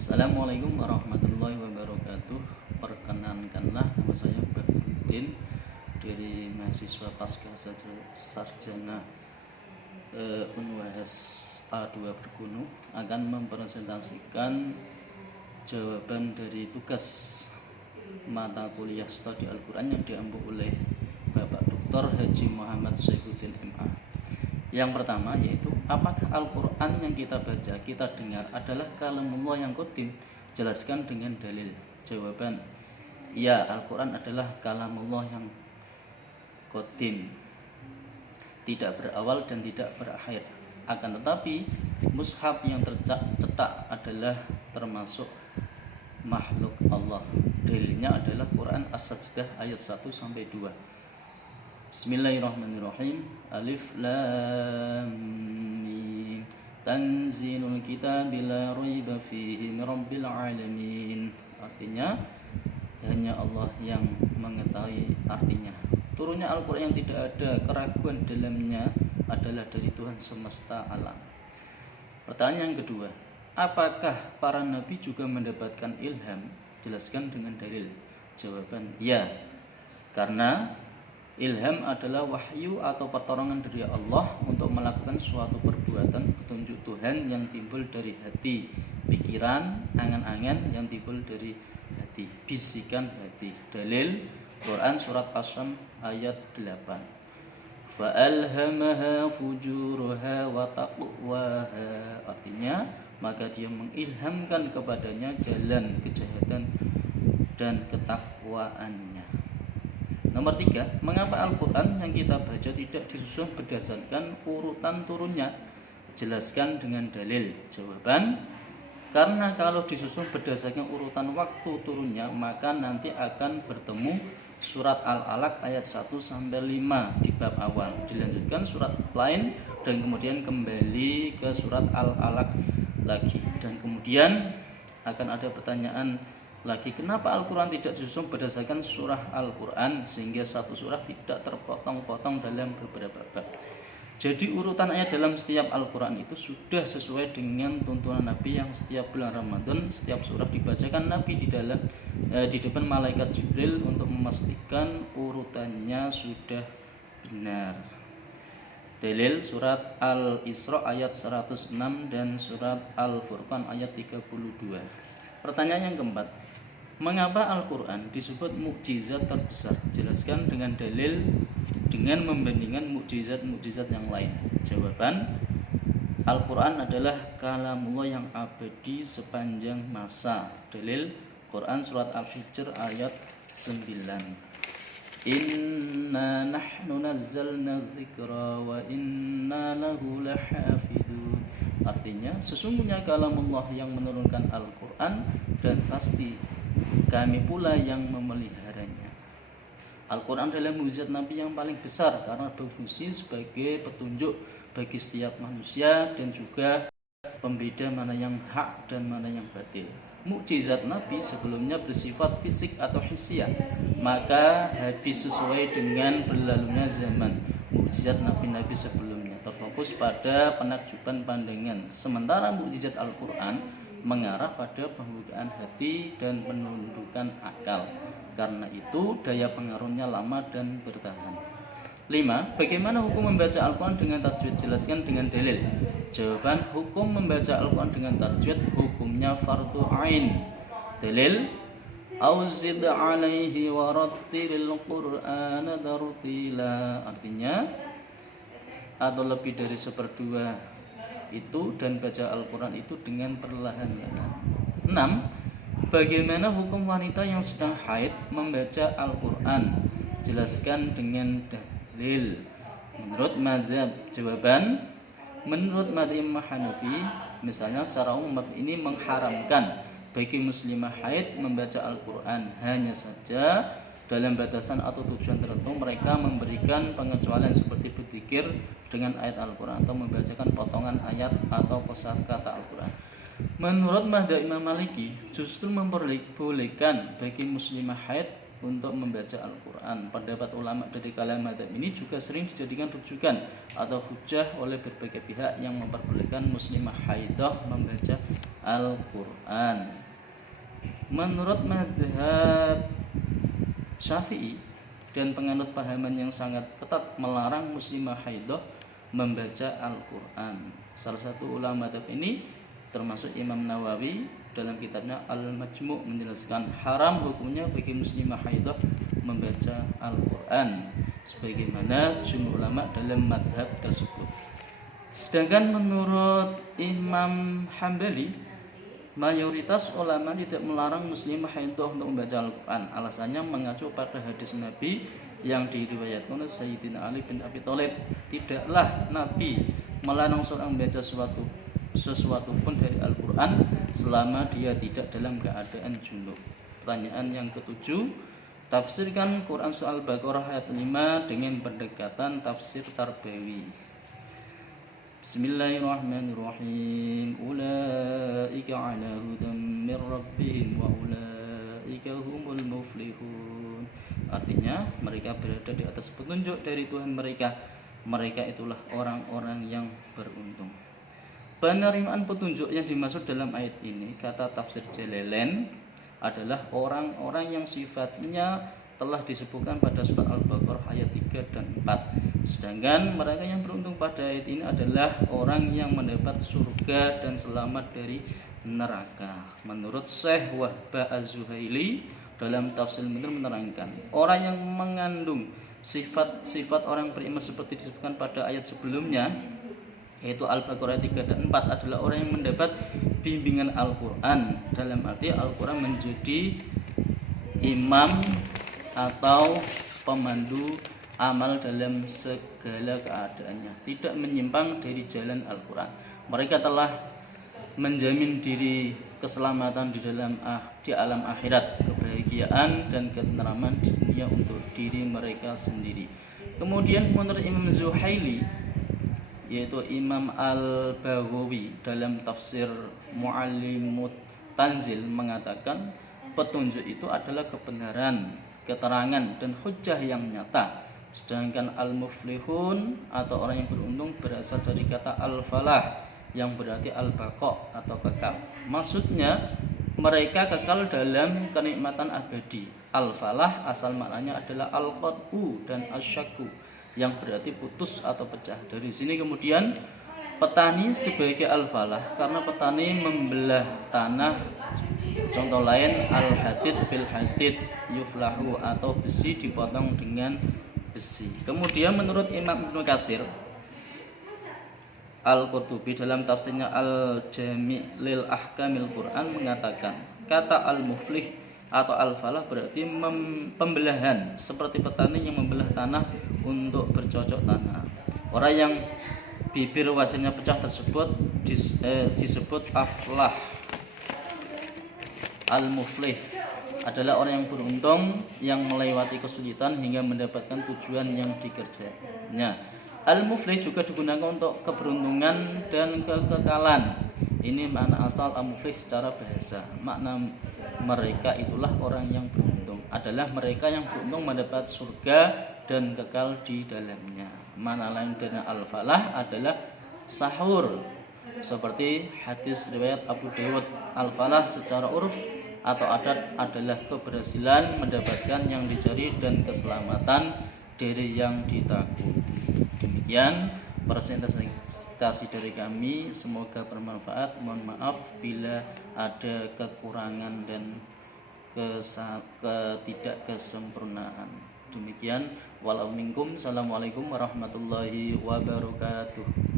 Assalamualaikum warahmatullahi wabarakatuh. Perkenankanlah, nama saya Bahrudin dari mahasiswa pasca sarjana Unwahas A2 Bergunu, akan mempresentasikan jawaban dari tugas mata kuliah studi Al-Quran yang diampu oleh Bapak Dr. Haji Muhammad Saifuddin MA. Yang pertama yaitu, apakah Al-Quran yang kita baca, kita dengar adalah kalamullah yang qadim? Jelaskan dengan dalil. Jawaban, ya, Al-Quran adalah kalamullah yang qadim, tidak berawal dan tidak berakhir. Akan tetapi mushaf yang tercetak adalah termasuk makhluk Allah. Dalilnya adalah Quran As-Sajdah ayat 1-2. Bismillahirrahmanirrahim. Alif lam mim. Tanzilul kitabi la raiba fihi min rabbil alamin. Artinya hanya Allah yang mengetahui artinya. Turunnya Al-Quran yang tidak ada keraguan dalamnya adalah dari Tuhan semesta alam. Pertanyaan yang kedua, apakah para nabi juga mendapatkan ilham? Jelaskan dengan dalil. Jawaban, ya, karena ilham adalah wahyu atau pertolongan dari Allah untuk melakukan suatu perbuatan petunjuk Tuhan yang timbul dari hati, pikiran, angan-angan yang timbul dari hati, bisikan hati. Dalil Quran surat As-Sam ayat 8. Fa'alhamaha fujuraha wa taqwaha. Artinya, maka dia mengilhamkan kepadanya jalan kejahatan dan ketakwaannya. Nomor 3, mengapa Al-Quran yang kita baca tidak disusun berdasarkan urutan turunnya? Jelaskan dengan dalil. Jawaban, karena kalau disusun berdasarkan urutan waktu turunnya, maka nanti akan bertemu surat Al-Alaq ayat 1-5 di bab awal, dilanjutkan surat lain, dan kemudian kembali ke surat Al-Alaq lagi. Dan kemudian akan ada pertanyaan lagi, kenapa Al-Quran tidak disusun berdasarkan surah Al-Quran sehingga satu surah tidak terpotong-potong dalam beberapa bab? Jadi urutan ayat dalam setiap Al-Quran itu sudah sesuai dengan tuntunan Nabi yang setiap bulan Ramadan setiap surah dibacakan Nabi di depan malaikat Jibril untuk memastikan urutannya sudah benar. Dalil surat Al-Isra ayat 106 dan surat Al-Furqan ayat 32. Pertanyaan yang keempat, mengapa Al-Quran disebut mukjizat terbesar? Jelaskan dengan dalil dengan membandingkan mukjizat-mukjizat yang lain. Jawaban, Al-Quran adalah kalamullah yang abadi sepanjang masa. Dalil Quran surat Al-Hijr ayat 9. Inna nahnu nazzalna dzikra wa inna lahu lahafidun. Artinya, sesungguhnya kalamullah yang menurunkan Al-Quran dan pasti kami pula yang memeliharanya. Al-Quran adalah mukjizat Nabi yang paling besar karena berfungsi sebagai petunjuk bagi setiap manusia dan juga pembeda mana yang hak dan mana yang batil. Mukjizat Nabi sebelumnya bersifat fisik atau hisiah, maka habis sesuai dengan berlalunya zaman. Mukjizat nabi-nabi sebelumnya terfokus pada penakjuban pandangan, sementara mukjizat Al-Quran mengarah pada pembukaan hati dan penundukan akal. Karena itu daya pengaruhnya lama dan bertahan. 5. Bagaimana hukum membaca Al-Quran dengan tajwid? Jelaskan dengan dalil. Jawaban, hukum membaca Al-Quran dengan tajwid hukumnya fardu ain. Dalil, auzid alaihi warattilil qur'ana tartila. Artinya, atau lebih dari 1/2 itu, dan baca Al-Quran itu dengan perlahan-lahan. 6. Bagaimana hukum wanita yang sedang haid membaca Al-Quran? Jelaskan dengan dalil. Menurut mazhab, jawaban, menurut mazhab Hanafi, misalnya secara umum ini mengharamkan bagi muslimah haid membaca Al-Quran, hanya saja dalam batasan atau tujuan tertentu mereka memberikan pengecualian seperti berzikir dengan ayat Al-Quran atau membacakan potongan ayat atau kosakata Al-Quran. Menurut mazhab Imam Maliki, justru memperbolehkan bagi muslimah haid untuk membaca Al-Quran. Pendapat ulama dari kalangan madzhab ini juga sering dijadikan rujukan atau hujah oleh berbagai pihak yang memperbolehkan muslimah haidah membaca Al-Quran. Menurut madzhab Syafi'i dan penganut pahaman yang sangat ketat melarang muslimah haidah membaca Al-Quran. Salah satu ulama madzhab ini termasuk Imam Nawawi dalam kitabnya Al-Majmu' menjelaskan haram hukumnya bagi muslimah haidah membaca Al-Quran sebagaimana jumhur ulama dalam madhab tersebut. Sedangkan menurut Imam Hambali, mayoritas ulama tidak melarang muslimah haidah untuk membaca Al-Quran. Alasannya mengacu pada hadis Nabi yang diriwayatkan oleh Sayyidina Ali bin Abi Thalib. Tidaklah Nabi melarang seorang membaca sesuatu pun dari Al-Quran selama dia tidak dalam keadaan junub. Pertanyaan yang ketujuh, tafsirkan Quran surah Al-Baqarah ayat 5 dengan pendekatan tafsir tarbawi. Bismillahirrahmanirrahim. Ulaika ala hudam min rabbihim wa ulaika humul muflihun. Artinya mereka berada di atas petunjuk dari Tuhan mereka. Mereka itulah orang-orang yang beruntung. Penerimaan petunjuk yang dimaksud dalam ayat ini, kata tafsir Jalalain, adalah orang-orang yang sifatnya telah disebutkan pada surat Al-Baqarah ayat 3 dan 4. Sedangkan mereka yang beruntung pada ayat ini adalah orang yang mendapat surga dan selamat dari neraka. Menurut Syekh Wahbah Az-Zuhaili dalam tafsir Munir menerangkan, orang yang mengandung sifat-sifat orang beriman seperti disebutkan pada ayat sebelumnya, yaitu Al-Baqarah 3 dan 4, adalah orang yang mendapat bimbingan Al-Quran. Dalam arti Al-Quran menjadi imam atau pemandu amal dalam segala keadaannya, tidak menyimpang dari jalan Al-Quran. Mereka telah menjamin diri keselamatan di alam akhirat, kebahagiaan dan ketenteraman di dunia untuk diri mereka sendiri. Kemudian menurut Imam Zuhaili, yaitu Imam Al-Baghawi dalam tafsir Mu'allimut Tanzil mengatakan petunjuk itu adalah kebenaran, keterangan dan hujjah yang nyata. Sedangkan al-muflihun atau orang yang beruntung berasal dari kata al-falah yang berarti al-baqa atau kekal. Maksudnya mereka kekal dalam kenikmatan abadi. Al-falah asal maknanya adalah al-qat'u dan asyakku yang berarti putus atau pecah. Dari sini kemudian petani sebagai al-falah karena petani membelah tanah. Contoh lain al-hadid bil hadid yuflahu atau besi dipotong dengan besi. Kemudian menurut Imam Ibnu Katsir Al-Qurtubi dalam tafsirnya Al-Jami' lil Ahkamil Quran mengatakan kata al-muflih atau al-falah berarti pembelahan, seperti petani yang membelah tanah untuk bercocok tanam. Orang yang bibir wasinya pecah tersebut disebut aflah. Al-muflih adalah orang yang beruntung yang melewati kesulitan hingga mendapatkan tujuan yang dikerjanya. Al-muflih juga digunakan untuk keberuntungan dan kekekalan. Ini makna asal al-muflih secara bahasa. Makna mereka itulah orang yang beruntung, adalah mereka yang beruntung mendapat surga dan kekal di dalamnya. Makna lain dari al-falah adalah sahur, seperti hadis riwayat Abu Dawud. Al-falah secara uruf atau adat adalah keberhasilan mendapatkan yang dicari dan keselamatan dari yang ditakuti. Demikian presentasi dari kami, semoga bermanfaat. Mohon maaf bila ada kekurangan dan ketidakkesempurnaan. Demikian, walau minkum. Assalamualaikum warahmatullahi wabarakatuh.